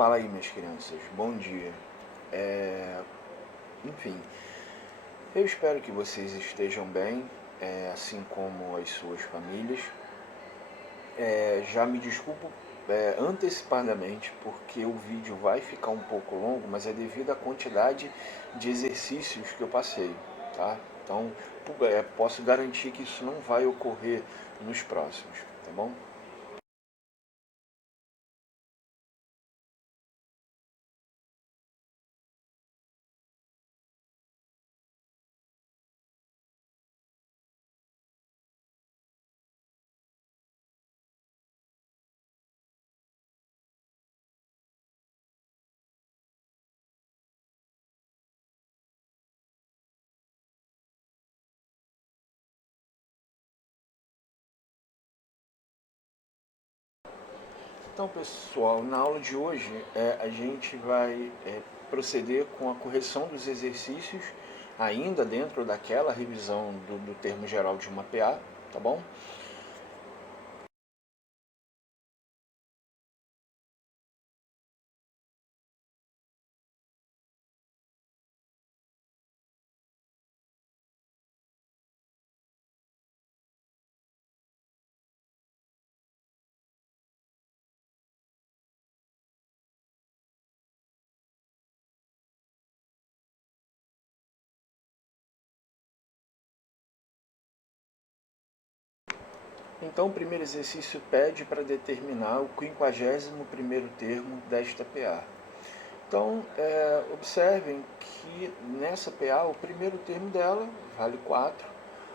Fala aí, minhas crianças, bom dia. Enfim, eu espero que vocês estejam bem, assim como as suas famílias. Já me desculpo antecipadamente porque o vídeo vai ficar um pouco longo, mas é devido à quantidade de exercícios que eu passei, tá? Então, posso garantir que isso não vai ocorrer nos próximos, tá bom? Então, pessoal, na aula de hoje a gente vai proceder com a correção dos exercícios, ainda dentro daquela revisão do termo geral de uma PA, tá bom? Então, o primeiro exercício pede para determinar o 51º termo desta PA. Então, observem que nessa PA, o primeiro termo dela vale 4.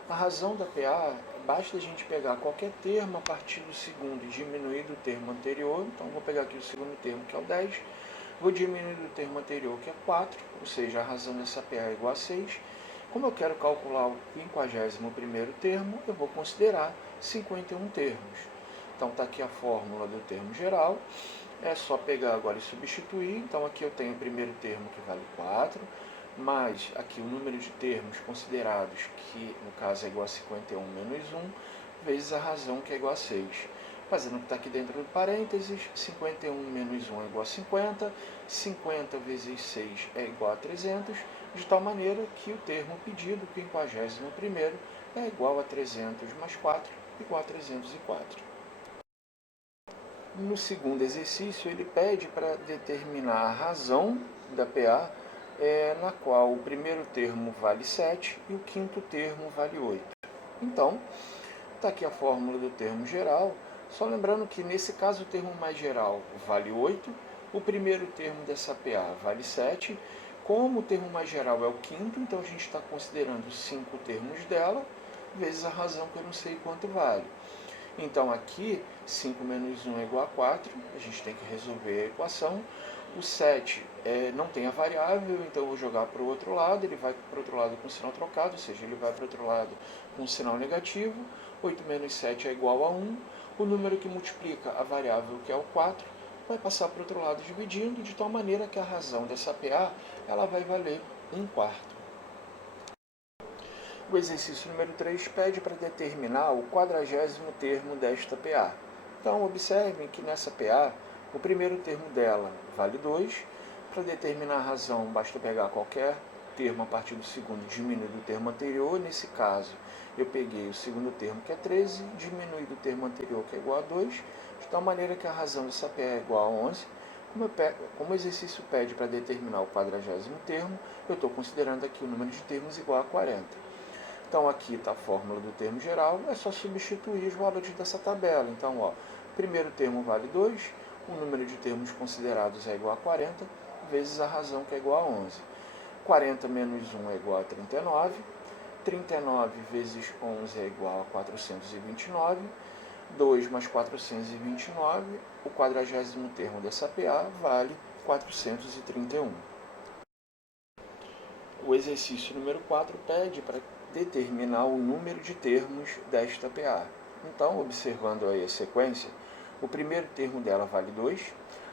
A razão da PA, basta a gente pegar qualquer termo a partir do segundo e diminuir do termo anterior. Então, vou pegar aqui o segundo termo, que é o 10. Vou diminuir do termo anterior, que é 4, ou seja, a razão dessa PA é igual a 6. Como eu quero calcular o 51º termo, eu vou considerar 51 termos. Então, está aqui a fórmula do termo geral. É só pegar agora e substituir. Então, aqui eu tenho o primeiro termo que vale 4, mais aqui o número de termos considerados, que no caso é igual a 51 menos 1, vezes a razão, que é igual a 6. Fazendo o que está aqui dentro do parênteses, 51 menos 1 é igual a 50, 50 vezes 6 é igual a 300, de tal maneira que o termo pedido, 51º, é igual a 300 mais 4, igual a 304. No segundo exercício, ele pede para determinar a razão da PA, na qual o primeiro termo vale 7 e o quinto termo vale 8. Então, está aqui a fórmula do termo geral, só lembrando que nesse caso o termo mais geral vale 8, o primeiro termo dessa PA vale 7, como o termo mais geral é o quinto, então a gente está considerando 5 termos dela, vezes a razão, que eu não sei quanto vale. Então aqui, 5 menos 1 é igual a 4, a gente tem que resolver a equação. O 7 não tem a variável, então eu vou jogar para o outro lado, ele vai para o outro lado com o sinal trocado, ou seja, ele vai para o outro lado com o sinal negativo. 8 menos 7 é igual a 1, o número que multiplica a variável, que é o 4, vai passar para o outro lado dividindo, de tal maneira que a razão dessa PA ela vai valer 1/4. O exercício número 3 pede para determinar o 40º termo desta PA. Então, observem que nessa PA, o primeiro termo dela vale 2. Para determinar a razão, basta pegar qualquer termo a partir do segundo e diminuir do termo anterior. Nesse caso, eu peguei o segundo termo, que é 13, diminui do termo anterior, que é igual a 2, de tal maneira que a razão dessa PA é igual a 11. Como o exercício pede para determinar o 40º termo, eu estou considerando aqui o número de termos igual a 40. Então, aqui está a fórmula do termo geral, é só substituir os valores dessa tabela. Então, o primeiro termo vale 2, o número de termos considerados é igual a 40, vezes a razão, que é igual a 11. 40 menos 1 é igual a 39, 39 vezes 11 é igual a 429, 2 mais 429, o 40º termo dessa PA vale 431. O exercício número 4 pede para determinar o número de termos desta PA. Então, observando aí a sequência, o primeiro termo dela vale 2,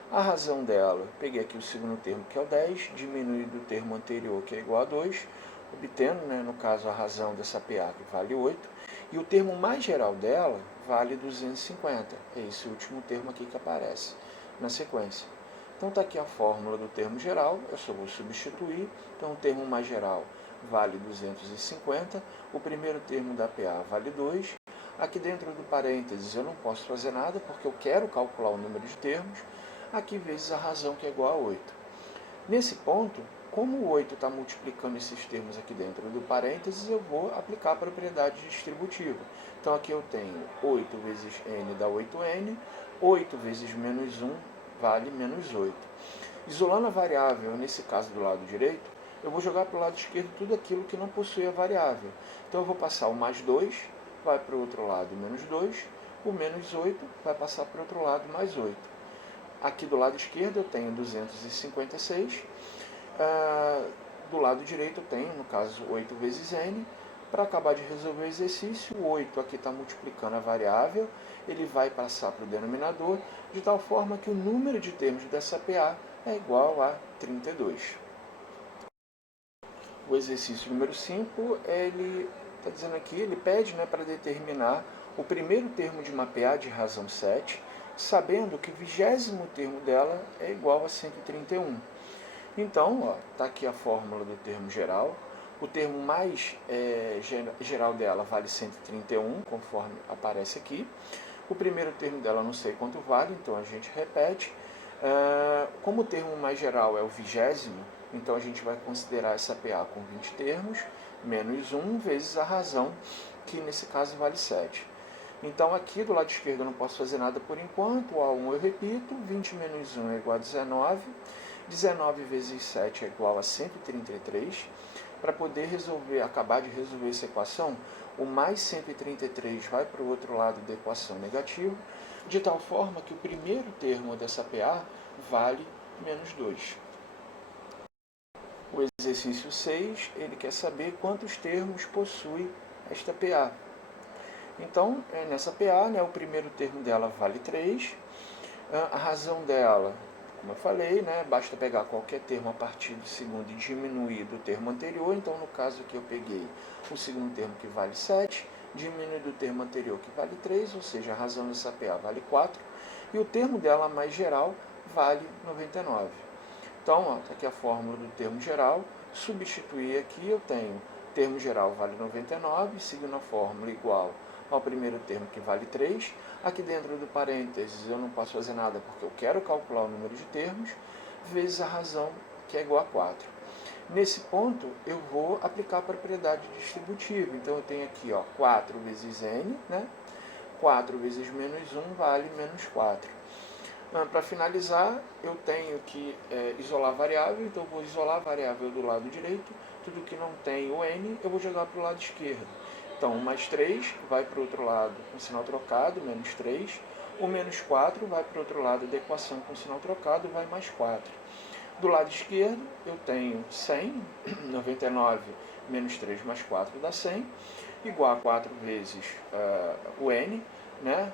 a razão dela, peguei aqui o segundo termo, que é o 10, diminui do termo anterior, que é igual a 2, obtendo, no caso, a razão dessa PA, que vale 8, e o termo mais geral dela vale 250, é esse último termo aqui que aparece na sequência. Então está aqui a fórmula do termo geral, eu só vou substituir. Então o termo mais geral vale 250, o primeiro termo da PA vale 2. Aqui dentro do parênteses eu não posso fazer nada porque eu quero calcular o número de termos. Aqui vezes a razão, que é igual a 8. Nesse ponto, como o 8 está multiplicando esses termos aqui dentro do parênteses, eu vou aplicar a propriedade distributiva. Então aqui eu tenho 8 vezes n dá 8n, 8 vezes menos 1 vale menos 8. Isolando a variável, nesse caso do lado direito, eu vou jogar para o lado esquerdo tudo aquilo que não possui a variável. Então eu vou passar o mais 2, vai para o outro lado menos 2, o menos 8 vai passar para o outro lado mais 8. Aqui do lado esquerdo eu tenho 256, do lado direito eu tenho, no caso, 8 vezes n. Para acabar de resolver o exercício, o 8 aqui está multiplicando a variável, ele vai passar para o denominador, de tal forma que o número de termos dessa PA é igual a 32. O exercício número 5, ele está dizendo aqui, ele pede, né, para determinar o primeiro termo de uma PA de razão 7, sabendo que o 20º termo dela é igual a 131. Então, está aqui a fórmula do termo geral. O termo mais geral dela vale 131, conforme aparece aqui. O primeiro termo dela não sei quanto vale, então a gente repete. Como o termo mais geral é o 20º, então a gente vai considerar essa PA com 20 termos, menos 1 vezes a razão, que nesse caso vale 7. Então aqui do lado esquerdo eu não posso fazer nada por enquanto, o A1 eu repito, 20 menos 1 é igual a 19, 19 vezes 7 é igual a 133. Para poder acabar de resolver essa equação, o mais 133 vai para o outro lado da equação negativa, de tal forma que o primeiro termo dessa PA vale menos 2. O exercício 6, ele quer saber quantos termos possui esta PA. Então, nessa PA, né, o primeiro termo dela vale 3, a razão dela, como eu falei, né, basta pegar qualquer termo a partir do segundo e diminuir do termo anterior. Então, no caso aqui, eu peguei o segundo termo que vale 7, diminui do termo anterior que vale 3, ou seja, a razão dessa PA vale 4, e o termo dela mais geral vale 99. Então, está aqui a fórmula do termo geral. Substituir aqui, eu tenho termo geral vale 99, seguindo a fórmula igual ao primeiro termo que vale 3. Aqui dentro do parênteses eu não posso fazer nada porque eu quero calcular o número de termos, vezes a razão, que é igual a 4. Nesse ponto eu vou aplicar a propriedade distributiva. Então eu tenho aqui 4 vezes n, né? 4 vezes menos 1 vale menos 4. Para finalizar, eu tenho que isolar a variável, então eu vou isolar a variável do lado direito. Tudo que não tem o n, eu vou jogar para o lado esquerdo. Então, o mais 3 vai para o outro lado com sinal trocado, menos 3. O menos 4 vai para o outro lado da equação com sinal trocado, vai mais 4. Do lado esquerdo, eu tenho 100, 99 menos 3 mais 4 dá 100, igual a 4 vezes o n, né?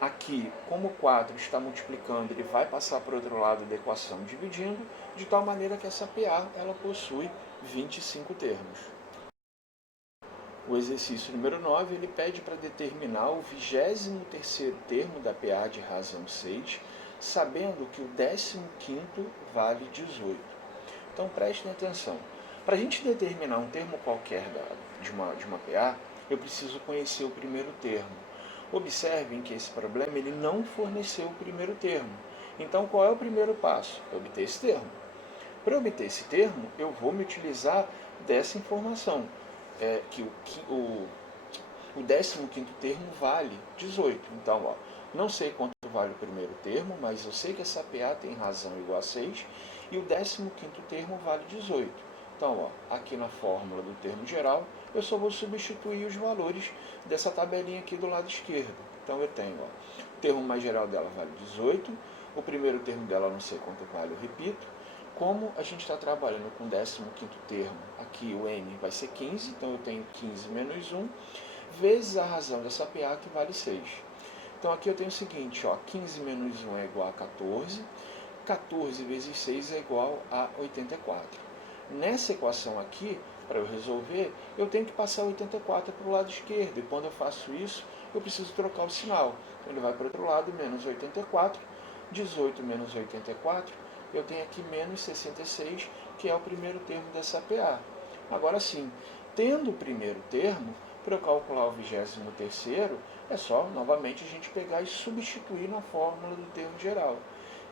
Aqui, como o 4 está multiplicando, ele vai passar para o outro lado da equação dividindo, de tal maneira que essa PA ela possui 25 termos. O exercício número 9, ele pede para determinar o 23º termo da PA de razão 6, sabendo que o 15º vale 18. Então prestem atenção. Para a gente determinar um termo qualquer de uma PA, eu preciso conhecer o primeiro termo. Observem que esse problema ele não forneceu o primeiro termo. Então qual é o primeiro passo? Obter esse termo. Para obter esse termo, eu vou me utilizar dessa informação. Que o 15º termo vale 18. Então, não sei quanto vale o primeiro termo, mas eu sei que essa PA tem razão igual a 6, e o 15º termo vale 18. Então, aqui na fórmula do termo geral, eu só vou substituir os valores dessa tabelinha aqui do lado esquerdo. Então, eu tenho, o termo mais geral dela vale 18, o primeiro termo dela não sei quanto vale, eu repito. Como a gente está trabalhando com o 15º termo, aqui o n vai ser 15, então eu tenho 15 menos 1, vezes a razão dessa PA, que vale 6. Então aqui eu tenho o seguinte, 15 menos 1 é igual a 14, 14 vezes 6 é igual a 84. Nessa equação aqui, para eu resolver, eu tenho que passar 84 para o lado esquerdo, e quando eu faço isso, eu preciso trocar o sinal. Então ele vai para o outro lado, menos 84, 18 menos 84, eu tenho aqui menos 66, que é o primeiro termo dessa PA. Agora sim, tendo o primeiro termo, para eu calcular o 23º, é só, novamente, a gente pegar e substituir na fórmula do termo geral.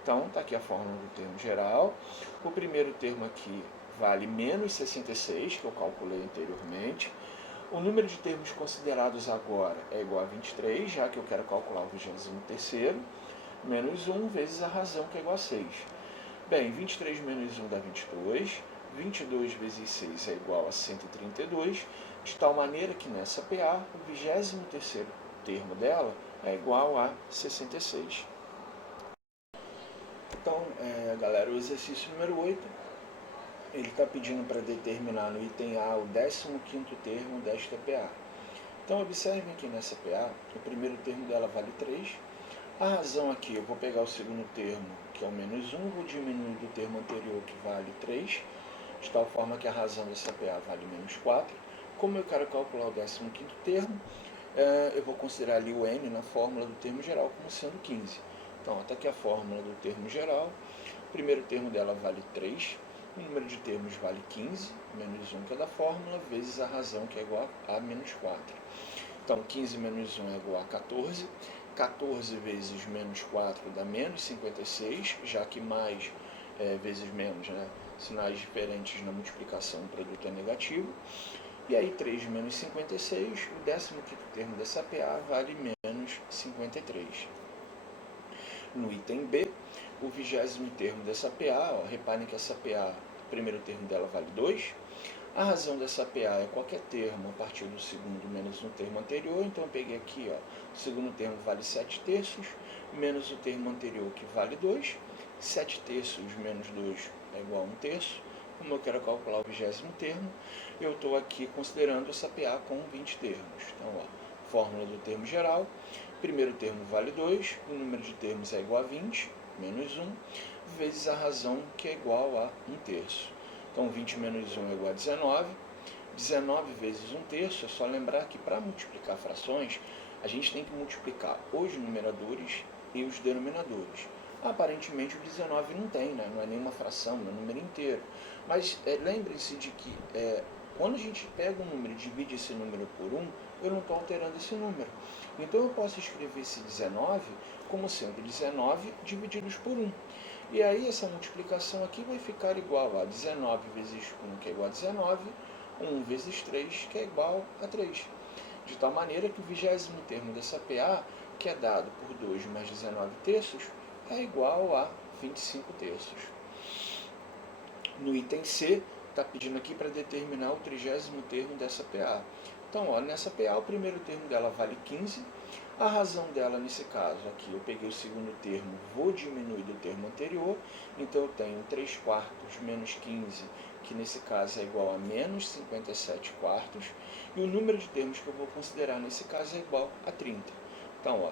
Então, está aqui a fórmula do termo geral. O primeiro termo aqui vale menos 66, que eu calculei anteriormente. O número de termos considerados agora é igual a 23, já que eu quero calcular o 23º, menos 1 vezes a razão, que é igual a 6. Bem, 23 menos 1 dá 22, 22 vezes 6 é igual a 132, de tal maneira que nessa PA, o 23º termo dela é igual a 66. Então, galera, o exercício número 8, ele está pedindo para determinar no item A o 15º termo desta PA. Então, observem que nessa PA, o primeiro termo dela vale 3. A razão aqui, eu vou pegar o segundo termo, que é o menos 1, vou diminuir do termo anterior, que vale 3, de tal forma que a razão dessa PA vale menos 4. Como eu quero calcular o 15º termo, eu vou considerar ali o n na fórmula do termo geral como sendo 15. Então, está aqui a fórmula do termo geral. O primeiro termo dela vale 3. O número de termos vale 15, menos 1 que é da fórmula, vezes a razão, que é igual a menos 4. Então, 15 menos 1 é igual a 14. 14 vezes menos 4 dá menos 56, já que mais vezes menos, né? Sinais diferentes na multiplicação, o produto é negativo. E aí 3 menos 56, o 15º termo dessa PA vale menos 53. No item B, o 20º termo dessa PA, reparem que essa PA, o primeiro termo dela vale 2. A razão dessa PA é qualquer termo a partir do segundo menos um termo anterior, então eu peguei aqui, o segundo termo vale 7/3, menos o termo anterior, que vale 2. 7/3 menos 2 é igual a 1/3. Como eu quero calcular o 20º termo, eu estou aqui considerando essa PA com 20 termos. Então, fórmula do termo geral, primeiro termo vale 2, o número de termos é igual a 20, menos 1, vezes a razão, que é igual a 1/3. Então, 20 menos 1 é igual a 19. 19 vezes 1/3, é só lembrar que para multiplicar frações, a gente tem que multiplicar os numeradores e os denominadores. Aparentemente o 19 não tem, né? Não é nenhuma fração, é um número inteiro. Mas lembrem-se de que quando a gente pega um número e divide esse número por 1, eu não estou alterando esse número. Então eu posso escrever esse 19 como sendo 19 divididos por 1. E aí essa multiplicação aqui vai ficar igual a 19 vezes 1, que é igual a 19, 1 vezes 3, que é igual a 3. De tal maneira que o 20º termo dessa PA, que é dado por 2 mais 19/3, é igual a 25/3. No item C, está pedindo aqui para determinar o 30º termo dessa PA. Então, nessa PA, o primeiro termo dela vale 15. A razão dela, nesse caso aqui, eu peguei o segundo termo, vou diminuir do termo anterior, então eu tenho 3/4 menos 15, que nesse caso é igual a menos 57/4, e o número de termos que eu vou considerar nesse caso é igual a 30. Então,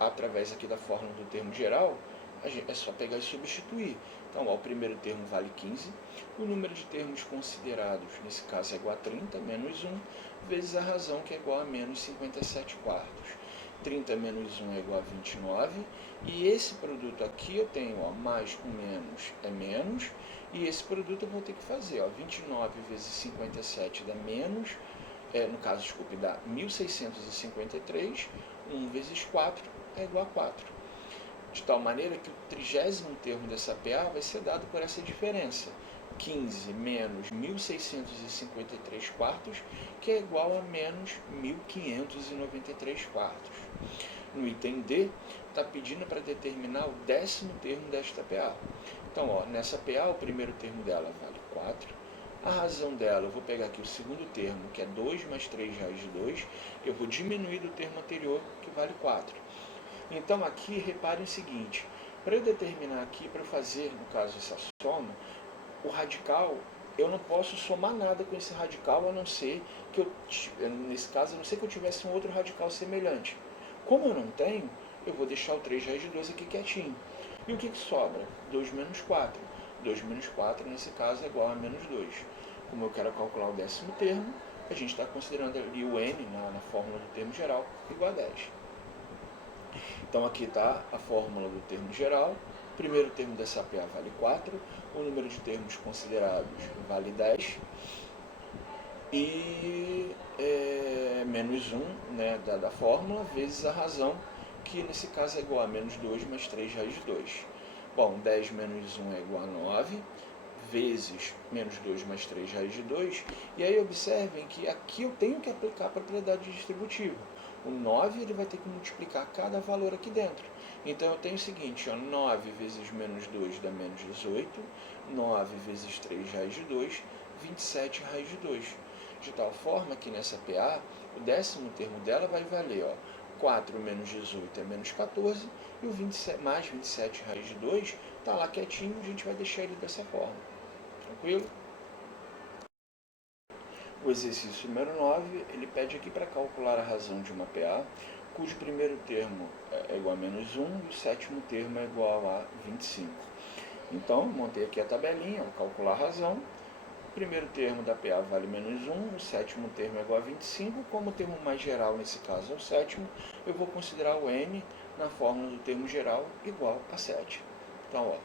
através aqui da fórmula do termo geral, é só pegar e substituir. Então, o primeiro termo vale 15, o número de termos considerados, nesse caso, é igual a 30, menos 1, vezes a razão, que é igual a menos 57/4. 30 menos 1 é igual a 29, e esse produto aqui eu tenho, mais com menos é menos, e esse produto eu vou ter que fazer, 29 vezes 57 dá menos, no caso, desculpe, dá 1653, 1 vezes 4 é igual a 4. De tal maneira que o 30º termo dessa PA vai ser dado por essa diferença, 15 menos 1653 quartos, que é igual a menos 1593 quartos. No item D, está pedindo para determinar o 10º termo desta PA. Então, nessa PA, o primeiro termo dela vale 4. A razão dela, eu vou pegar aqui o segundo termo, que é 2 mais 3 raiz de 2, eu vou diminuir do termo anterior, que vale 4. Então, aqui, reparem o seguinte, para eu determinar aqui, para eu fazer, no caso, essa soma, o radical, eu não posso somar nada com esse radical, a não ser que nesse caso, a não ser que eu tivesse um outro radical semelhante. Como eu não tenho, eu vou deixar o 3 raiz de 2 aqui quietinho. E o que sobra? 2 menos 4. 2 menos 4, nesse caso, é igual a menos 2. Como eu quero calcular o 10º termo, a gente está considerando ali o n na fórmula do termo geral igual a 10. Então aqui está a fórmula do termo geral. O primeiro termo dessa PA vale 4, o número de termos considerados vale 10, e menos 1, né, da fórmula, vezes a razão, que nesse caso é igual a menos 2 mais 3 raiz de 2. Bom, 10 menos 1 é igual a 9, vezes menos 2 mais 3 raiz de 2. E aí observem que aqui eu tenho que aplicar a propriedade distributiva. O 9 ele vai ter que multiplicar cada valor aqui dentro. Então eu tenho o seguinte, ó, 9 vezes menos 2 dá menos 18, 9 vezes 3 raiz de 2, 27 raiz de 2. De tal forma que nessa PA, o décimo termo dela vai valer, ó, 4 menos 18 é menos 14, e o 27, mais 27 raiz de 2 está lá quietinho, a gente vai deixar ele dessa forma. Tranquilo? O exercício número 9, ele pede aqui para calcular a razão de uma PA, cujo primeiro termo é igual a menos 1 e o sétimo termo é igual a 25. Então, montei aqui a tabelinha, vou calcular a razão. O primeiro termo da PA vale menos 1, o sétimo termo é igual a 25. Como o termo mais geral nesse caso é o sétimo, eu vou considerar o n na fórmula do termo geral igual a 7. Então, ó,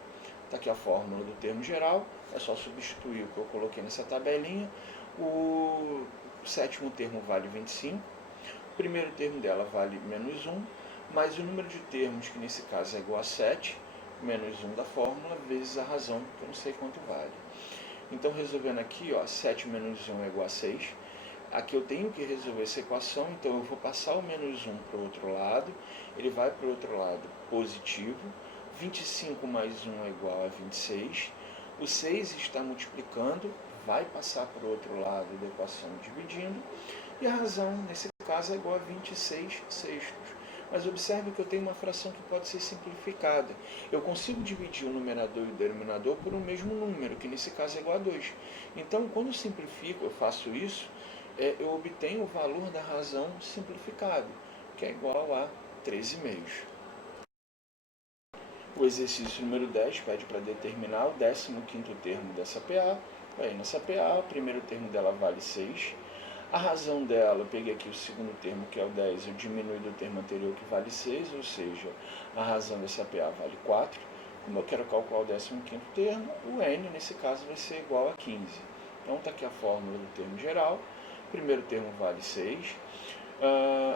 está aqui a fórmula do termo geral, é só substituir o que eu coloquei nessa tabelinha. O sétimo termo vale 25, o primeiro termo dela vale menos 1, mais o número de termos, que nesse caso é igual a 7, menos 1 da fórmula, vezes a razão, que eu não sei quanto vale. Então, resolvendo aqui, ó, 7 menos 1 é igual a 6. Aqui eu tenho que resolver essa equação, então eu vou passar o menos 1 para o outro lado, ele vai para o outro lado positivo, 25 mais 1 é igual a 26, o 6 está multiplicando, vai passar para o outro lado da equação dividindo, e a razão, nesse caso, é igual a 26 sextos. Mas observe que eu tenho uma fração que pode ser simplificada. Eu consigo dividir o numerador e o denominador por um mesmo número, que nesse caso é igual a 2. Então, quando eu simplifico, eu faço isso, eu obtenho o valor da razão simplificado, que é igual a 13,5. O exercício número 10 pede para determinar o 15º termo dessa PA. Aí, nessa PA, o primeiro termo dela vale 6. A razão dela, eu peguei aqui o segundo termo, que é o 10, eu diminui do termo anterior, que vale 6, ou seja, a razão dessa PA vale 4. Como eu quero calcular o 15º termo, o n, nesse caso, vai ser igual a 15. Então, está aqui a fórmula do termo geral. O primeiro termo vale 6.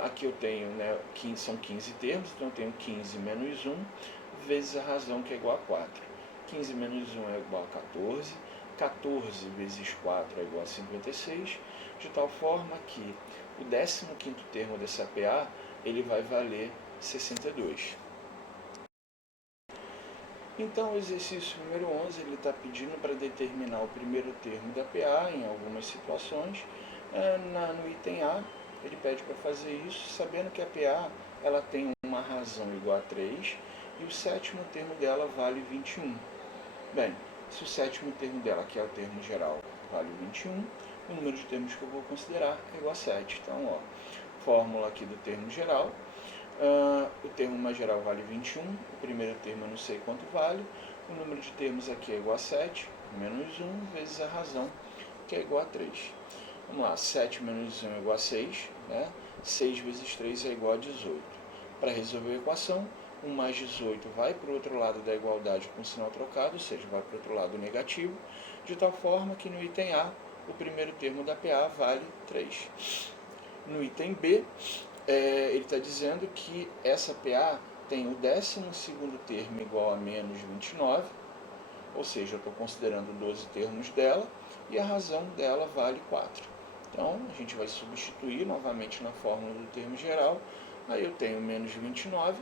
Aqui eu tenho, né, são 15 termos, então eu tenho 15 menos 1, vezes a razão, que é igual a 4. 15 menos 1 é igual a 14. 14 vezes 4 é igual a 56, de tal forma que o 15º termo dessa PA, ele vai valer 62. Então, o exercício número 11, ele está pedindo para determinar o primeiro termo da PA em algumas situações. No item A, ele pede para fazer isso, sabendo que a PA ela tem uma razão igual a 3 e o sétimo termo dela vale 21. Bem, se o sétimo termo dela, que é o termo geral, vale 21, o número de termos que eu vou considerar é igual a 7. Então, ó, fórmula aqui do termo geral, o termo mais geral vale 21, o primeiro termo eu não sei quanto vale, o número de termos aqui é igual a 7, menos 1, vezes a razão, que é igual a 3. Vamos lá, 7 menos 1 é igual a 6, né? 6 vezes 3 é igual a 18. Para resolver a equação, 1 mais 18 vai para o outro lado da igualdade com sinal trocado, ou seja, vai para o outro lado negativo, de tal forma que no item A, o primeiro termo da PA vale 3. No item B, ele está dizendo que essa PA tem o 12º termo igual a menos 29, ou seja, eu estou considerando 12 termos dela, e a razão dela vale 4. Então, a gente vai substituir novamente na fórmula do termo geral, aí eu tenho menos 29,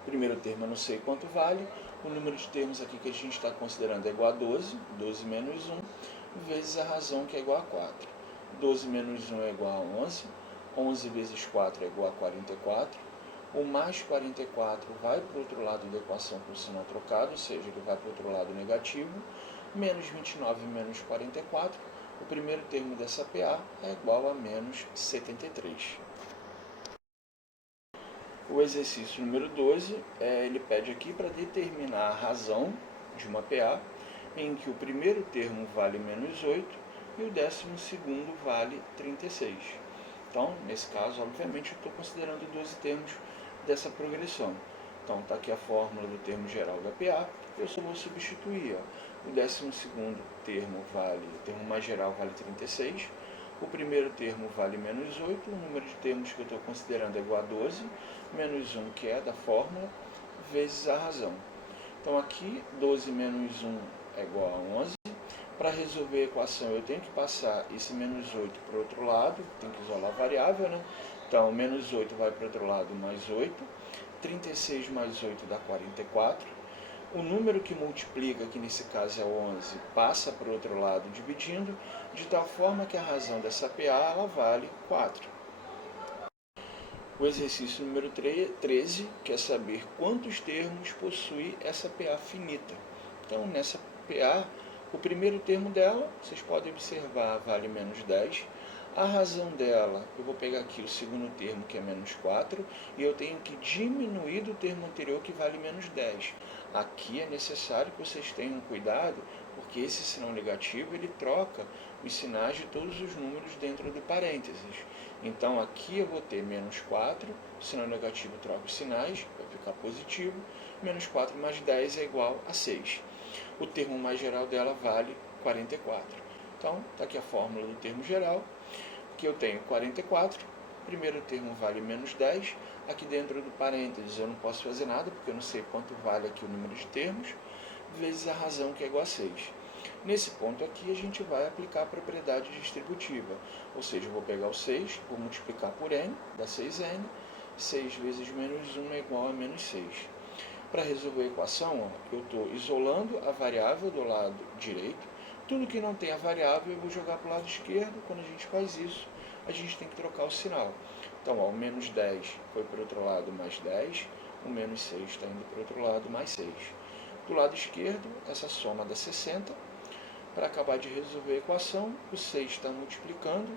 o primeiro termo eu não sei quanto vale, o número de termos aqui que a gente está considerando é igual a 12, 12 menos 1, vezes a razão, que é igual a 4. 12 menos 1 é igual a 11, 11 vezes 4 é igual a 44, o mais 44 vai para o outro lado da equação com o sinal trocado, ou seja, ele vai para o outro lado negativo, menos 29 menos 44, o primeiro termo dessa PA é igual a menos 73. O exercício número 12, ele pede aqui para determinar a razão de uma PA em que o primeiro termo vale menos 8 e o 12º vale 36. Então, nesse caso, obviamente, eu estou considerando 12 termos dessa progressão. Então, está aqui a fórmula do termo geral da PA, eu só vou substituir. Ó. O 12º termo o termo mais geral vale 36, o primeiro termo vale menos 8, o número de termos que eu estou considerando é igual a 12, menos 1, que é da fórmula, vezes a razão. Então, aqui, 12 menos 1 é igual a 11. Para resolver a equação, eu tenho que passar esse menos 8 para o outro lado, tenho que isolar a variável, né? Então, menos 8 vai para o outro lado, mais 8. 36 mais 8 dá 44. O número que multiplica, que nesse caso é 11, passa para o outro lado dividindo, de tal forma que a razão dessa PA ela vale 4. O exercício número 13 quer saber quantos termos possui essa PA finita. Então, nessa PA, o primeiro termo dela, vocês podem observar, vale menos 10. A razão dela, eu vou pegar aqui o segundo termo, que é menos 4, e eu tenho que diminuir do termo anterior, que vale menos 10. Aqui é necessário que vocês tenham cuidado, porque esse sinal negativo, ele troca os sinais de todos os números dentro do parênteses. Então, aqui eu vou ter menos 4, o sinal negativo troca os sinais, vai ficar positivo, menos 4 mais 10 é igual a 6. O termo mais geral dela vale 44. Então, está aqui a fórmula do termo geral, que eu tenho 44, o primeiro termo vale menos 10, aqui dentro do parênteses eu não posso fazer nada, porque eu não sei quanto vale aqui o número de termos, vezes a razão, que é igual a 6. Nesse ponto aqui, a gente vai aplicar a propriedade distributiva, ou seja, eu vou pegar o 6, vou multiplicar por n, dá 6n, 6 vezes menos 1 é igual a menos 6. Para resolver a equação, ó, eu estou isolando a variável do lado direito. Tudo que não tem a variável eu vou jogar para o lado esquerdo. Quando a gente faz isso, a gente tem que trocar o sinal. Então, ó, o menos 10 foi para o outro lado mais 10, o menos 6 está indo para o outro lado mais 6. Do lado esquerdo, essa soma dá 60. Para acabar de resolver a equação, o 6 está multiplicando,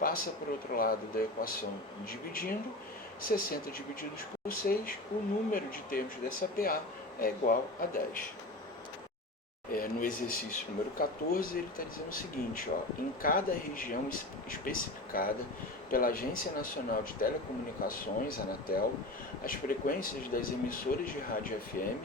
passa para o outro lado da equação dividindo. 60 divididos por 6, o número de termos dessa PA é igual a 10. No exercício número 14, ele está dizendo o seguinte, ó, em cada região especificada pela Agência Nacional de Telecomunicações, Anatel, as frequências das emissoras de rádio FM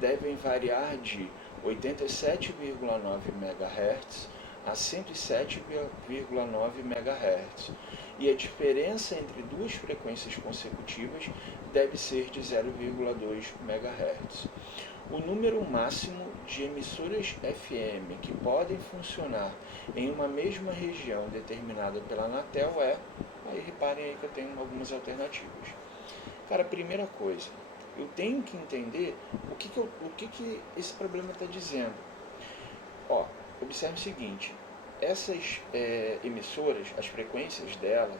devem variar de 87,9 MHz a 107,9 MHz, e a diferença entre duas frequências consecutivas deve ser de 0,2 MHz. O número máximo de emissoras FM que podem funcionar em uma mesma região determinada pela Anatel aí reparem aí que eu tenho algumas alternativas. Cara, primeira coisa, eu tenho que entender o que esse problema está dizendo. Ó, observe o seguinte, essas emissoras, as frequências delas,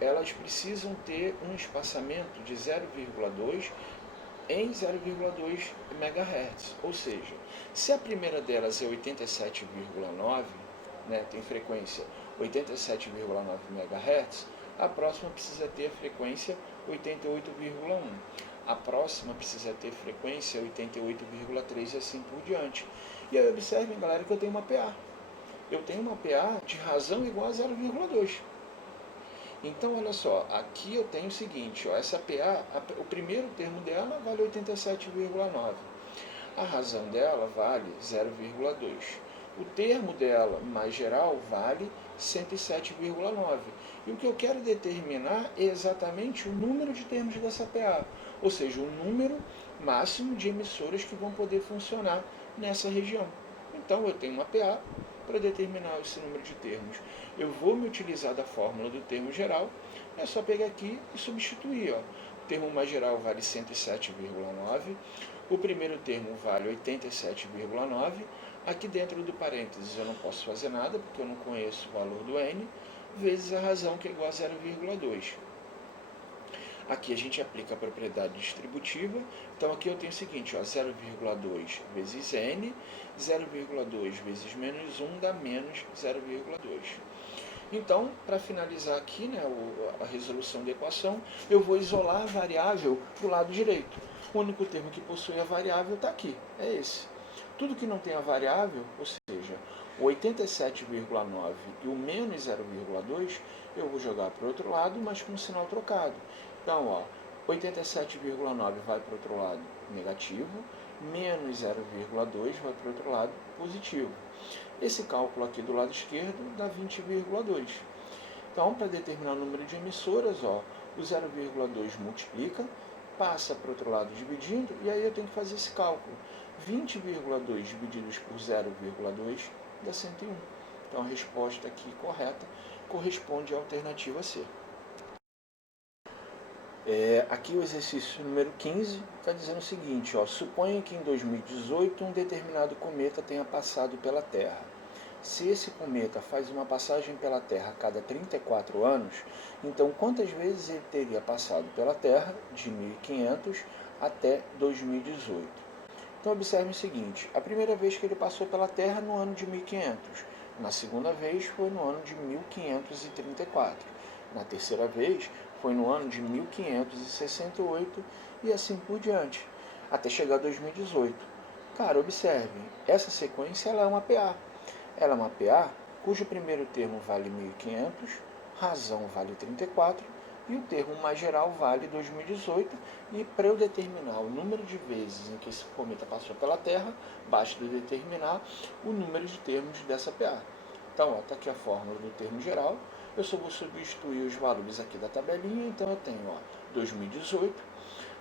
elas precisam ter um espaçamento de 0,2 em 0,2 MHz, ou seja, se a primeira delas é 87,9, né, tem frequência 87,9 MHz, a próxima precisa ter a frequência 88,1, a próxima precisa ter frequência 88,3 e assim por diante. E aí observem, galera, que eu tenho uma PA. Eu tenho uma PA de razão igual a 0,2. Então, olha só, aqui eu tenho o seguinte, ó, essa PA, o primeiro termo dela vale 87,9. A razão dela vale 0,2. O termo dela, mais geral, vale 107,9. E o que eu quero determinar é exatamente o número de termos dessa PA, ou seja, o número máximo de emissoras que vão poder funcionar nessa região. Então, eu tenho uma PA. Para determinar esse número de termos, eu vou me utilizar da fórmula do termo geral, é só pegar aqui e substituir. Ó. O termo mais geral vale 107,9, o primeiro termo vale 87,9, aqui dentro do parênteses eu não posso fazer nada, porque eu não conheço o valor do n, vezes a razão, que é igual a 0,2. Aqui a gente aplica a propriedade distributiva, então aqui eu tenho o seguinte, 0,2 vezes n, 0,2 vezes menos 1 dá menos 0,2. Então, para finalizar aqui, né, a resolução da equação, eu vou isolar a variável do lado direito. O único termo que possui a variável está aqui, é esse. Tudo que não tem a variável, ou seja, o 87,9 e o menos 0,2, eu vou jogar para o outro lado, mas com o sinal trocado. Então, ó, 87,9 vai para o outro lado negativo, menos 0,2 vai para o outro lado positivo. Esse cálculo aqui do lado esquerdo dá 20,2. Então, para determinar o número de emissoras, ó, o 0,2 multiplica, passa para o outro lado dividindo, e aí eu tenho que fazer esse cálculo. 20,2 divididos por 0,2 dá 101. Então, a resposta aqui correta corresponde à alternativa C. Aqui o exercício número 15 está dizendo o seguinte, ó, suponha que em 2018 um determinado cometa tenha passado pela Terra. Se esse cometa faz uma passagem pela Terra a cada 34 anos, então quantas vezes ele teria passado pela Terra de 1500 até 2018? Então observe o seguinte, a primeira vez que ele passou pela Terra no ano de 1500, na segunda vez foi no ano de 1534, na terceira vez foi no ano de 1568 e assim por diante, até chegar a 2018. Cara, observe, essa sequência ela é uma PA. Ela é uma PA cujo primeiro termo vale 1500, razão vale 34 e o termo mais geral vale 2018. E para eu determinar o número de vezes em que esse cometa passou pela Terra, basta eu determinar o número de termos dessa PA. Então, está aqui a fórmula do termo geral. Eu só vou substituir os valores aqui da tabelinha, então eu tenho 2018,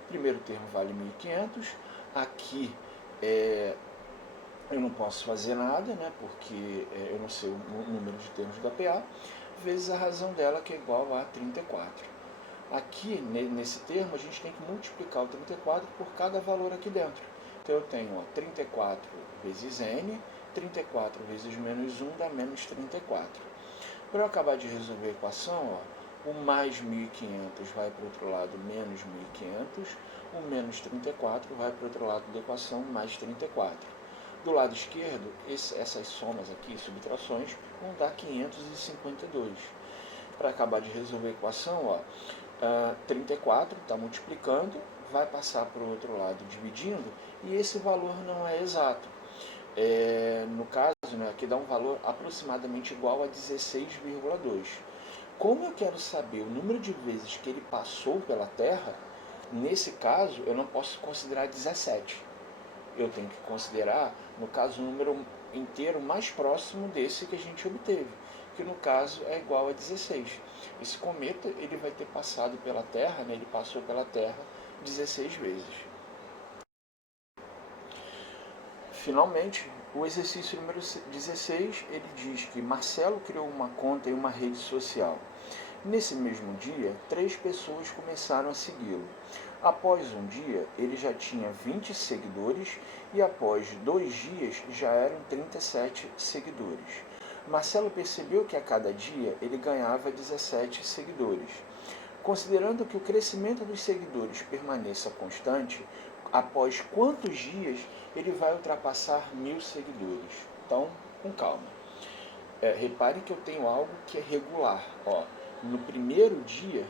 primeiro termo vale 1500, aqui eu não posso fazer nada, né, porque eu não sei o número de termos da PA, vezes a razão dela, que é igual a 34. Aqui, nesse termo, a gente tem que multiplicar o 34 por cada valor aqui dentro. Então eu tenho 34 vezes n, 34 vezes menos 1 dá menos 34. Para eu acabar de resolver a equação, o mais 1500 vai para o outro lado menos 1500, o menos 34 vai para o outro lado da equação mais 34. Do lado esquerdo, essas somas aqui, subtrações, vão dar 552. Para acabar de resolver a equação, 34 está multiplicando, vai passar para o outro lado dividindo, e esse valor não é exato. No caso, aqui dá um valor aproximadamente igual a 16,2. Como eu quero saber o número de vezes que ele passou pela Terra, nesse caso eu não posso considerar 17. Eu tenho que considerar, no caso, o número inteiro mais próximo desse que a gente obteve, que no caso é igual a 16. Esse cometa ele vai ter passado pela Terra, ele passou pela Terra 16 vezes. Finalmente, o exercício número 16, ele diz que Marcelo criou uma conta em uma rede social. Nesse mesmo dia, 3 pessoas começaram a segui-lo. Após um dia, ele já tinha 20 seguidores e após 2 dias já eram 37 seguidores. Marcelo percebeu que a cada dia ele ganhava 17 seguidores. Considerando que o crescimento dos seguidores permaneça constante, após quantos dias ele vai ultrapassar 1000 seguidores? Então, com calma. Repare que eu tenho algo que é regular. No primeiro dia,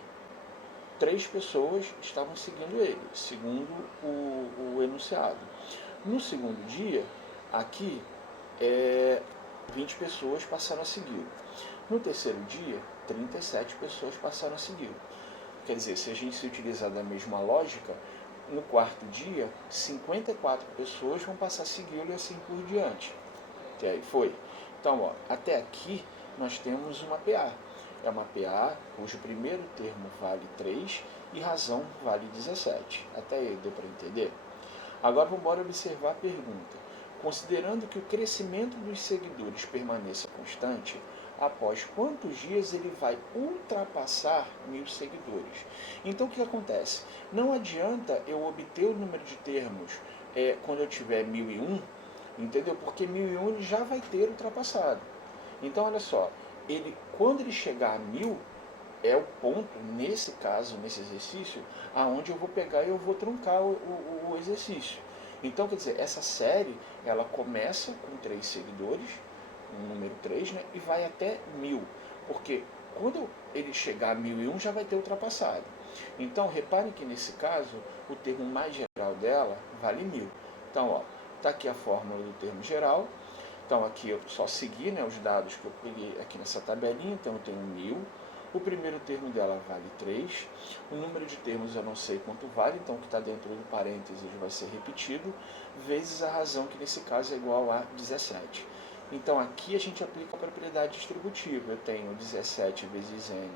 3 pessoas estavam seguindo ele, segundo o enunciado. No segundo dia, aqui, 20 pessoas passaram a segui-lo. No terceiro dia, 37 pessoas passaram a segui-lo. Quer dizer, se a gente se utilizar da mesma lógica, no quarto dia, 54 pessoas vão passar a segui-lo e assim por diante. E aí foi. Então, até aqui nós temos uma PA. É uma PA cujo primeiro termo vale 3 e razão vale 17. Até aí deu para entender? Agora vamos embora observar a pergunta. Considerando que o crescimento dos seguidores permaneça constante, após quantos dias ele vai ultrapassar 1000 seguidores? Então o que acontece? Não adianta eu obter o número de termos quando eu tiver 1001, entendeu? Porque 1001 ele já vai ter ultrapassado. Então olha só, quando ele chegar a 1000, é o ponto, nesse caso, nesse exercício, aonde eu vou pegar e eu vou truncar o exercício. Então, quer dizer, essa série, ela começa com 3 seguidores, o número 3, e vai até 1000. Porque quando ele chegar a 1001, já vai ter ultrapassado. Então, reparem que nesse caso, o termo mais geral dela vale 1000. Então, está aqui a fórmula do termo geral. Então, aqui eu só segui os dados que eu peguei aqui nessa tabelinha. Então, eu tenho 1000. O primeiro termo dela vale 3, o número de termos eu não sei quanto vale, então o que está dentro do parênteses vai ser repetido, vezes a razão, que nesse caso é igual a 17. Então aqui a gente aplica a propriedade distributiva. Eu tenho 17 vezes n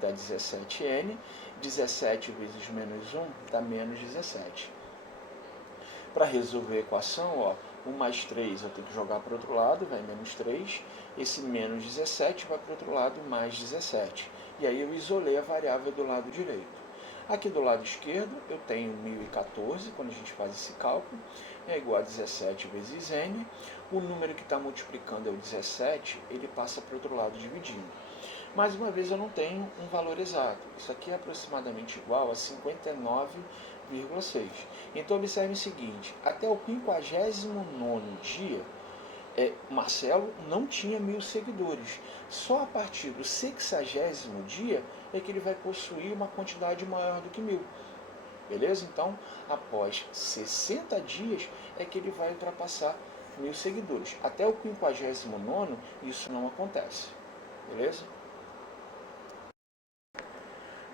dá 17n, 17 vezes menos 1 dá menos 17. Para resolver a equação, ó, 1 mais 3 eu tenho que jogar para o outro lado, vai menos 3. Esse menos 17 vai para o outro lado, mais 17. E aí eu isolei a variável do lado direito. Aqui do lado esquerdo eu tenho 1014, quando a gente faz esse cálculo, é igual a 17 vezes n. O número que está multiplicando é o 17, ele passa para o outro lado dividindo. Mais uma vez eu não tenho um valor exato. Isso aqui é aproximadamente igual a 59,6. Então observe o seguinte, até o 59º dia, Marcelo não tinha 1000 seguidores. Só a partir do 60º dia é que ele vai possuir uma quantidade maior do que 1000. Beleza? Então, após 60 dias é que ele vai ultrapassar 1000 seguidores. Até o 59º isso não acontece. Beleza?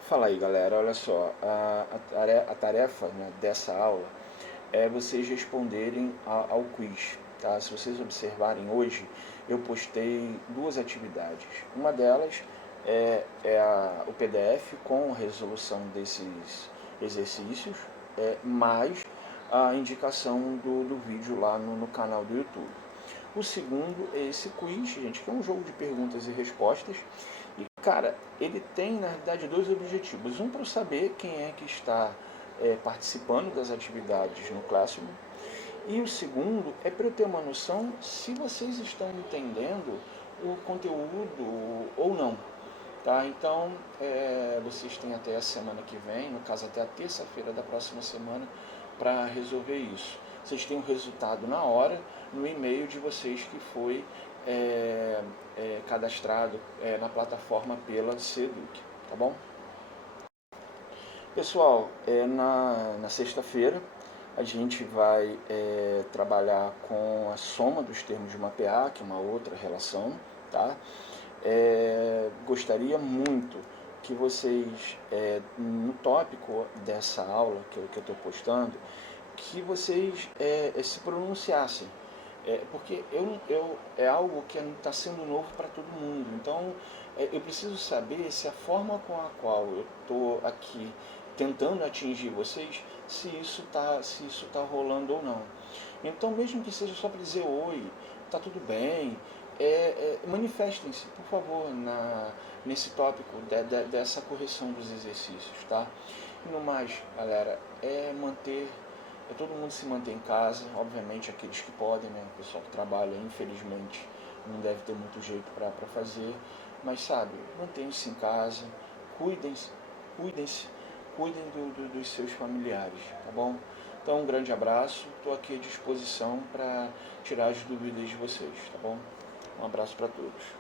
Fala aí, galera, olha só, a tarefa, né, dessa aula é vocês responderem ao quiz, tá? Se vocês observarem hoje, eu postei 2 atividades. Uma delas é o PDF com resolução desses exercícios, mais a indicação do vídeo lá no canal do YouTube. O segundo é esse quiz, gente, que é um jogo de perguntas e respostas. E, cara, ele tem, na realidade, 2 objetivos. Um, para eu saber quem é que está participando das atividades no Classroom. E o segundo é para eu ter uma noção se vocês estão entendendo o conteúdo ou não. Tá? Então, vocês têm até a semana que vem, no caso até a terça-feira da próxima semana, para resolver isso. Vocês têm o resultado na hora, no e-mail de vocês que foi cadastrado na plataforma pela Seduc, tá bom? Pessoal, na sexta-feira a gente vai trabalhar com a soma dos termos de uma PA, que é uma outra relação, tá? Gostaria muito que vocês, no tópico dessa aula que eu estou postando, que vocês se pronunciassem, porque é algo que está sendo novo para todo mundo. Então, eu preciso saber se a forma com a qual eu estou aqui tentando atingir vocês, se isso tá rolando ou não. Então, mesmo que seja só para dizer oi, tá tudo bem, manifestem-se, por favor, nesse tópico dessa correção dos exercícios, tá? E no mais, galera, todo mundo se manter em casa, obviamente aqueles que podem, né? O pessoal que trabalha, infelizmente, não deve ter muito jeito para fazer, mas sabe, mantenham-se em casa, cuidem-se, cuidem dos seus familiares, tá bom? Então, um grande abraço, estou aqui à disposição para tirar as dúvidas de vocês, tá bom? Um abraço para todos.